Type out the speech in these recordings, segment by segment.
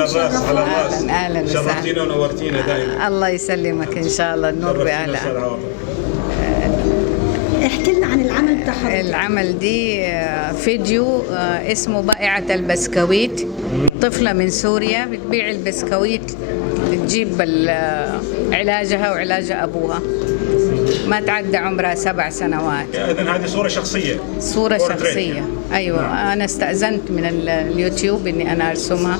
على الراس على الراس. اهلا وسهلا. شرفتينا ونورتينا دائما. الله يسلمك ان شاء الله، النور باهلها. احكي لنا عن العمل بتاع حضرتك. العمل دي فيديو اسمه بائعة البسكويت. طفلة من سوريا بتبيع البسكويت، بتجيب علاجها وعلاج أبوها، ما تعدى عمرها 7 سنوات. إذن هذه صورة شخصية. صورة شخصية، أيوة. أنا استأذنت من اليوتيوب إني أنا أرسمها،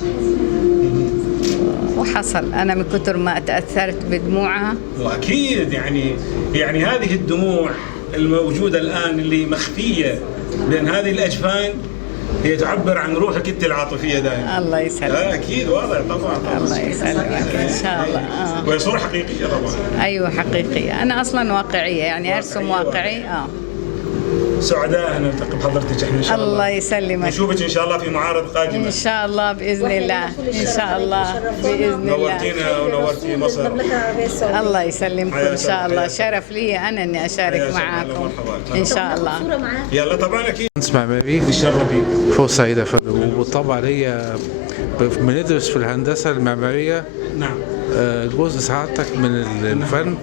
وحصل أنا من كتر ما تأثرت بدموعها. وأكيد يعني هذه الدموع الموجودة الآن اللي مخفية بين هذه الأجفان هي تعبر عن روحك أنت العاطفية دائما. الله يسلمك. أكيد واضح طبعا. الله يسلمك إن شاء الله. وهي صورة حقيقية طبعا. أيوة حقيقية، أنا أصلا واقعية، يعني أرسم واقعي. سعداء أن نلتقي بحضرتك احنا إن شاء الله. الله يسلمك. نشوفك إن شاء الله في معارض قادمة. إن شاء الله بإذن الله، إن شاء الله بإذن الله. نورتينا ونورتي مصر. الله يسلمكم إن شاء الله، شرف لي أنا إني أشارك معاكم إن شاء الله. يلا طبعا أكيد. اسمع معماري تشرفي. فوق سعيدة فندم، وطبعا هي بندرس في الهندسة المعمارية. نعم. جزء سعادتك من الفن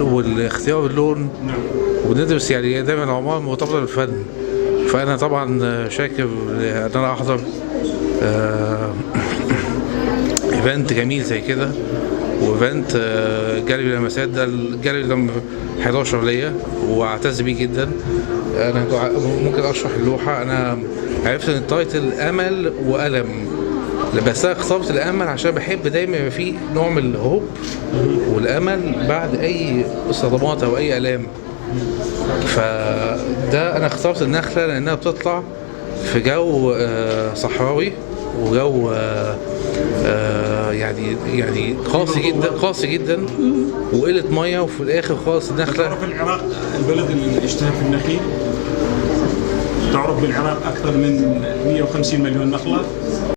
والاختيار اللون. نعم. وبندرس يعني دايما العمارة مرتبطة بالفن، فأنا طبعا شاكر إن أنا أحضر ايفنت جميل زي كده، وايفنت جاليري لمسات. ده الجاليري نمبر 11 ليا واعتز بيه جدا. انا ممكن اشرح اللوحه. انا عرفت ان التايتل امل والم، بس انا اخترت الامل عشان بحب دايما يبقى فيه نوع من الهوب والامل بعد اي صدمات او اي الام. فده انا اخترت النخله لانها بتطلع في جو صحراوي وجو يعني قاسي جدا وقله ميه، وفي الاخر خالص النخله. تعرف العراق البلد اللي اشتهر في النخيل؟ تعرف بالعراق اكثر من 150 مليون نخله.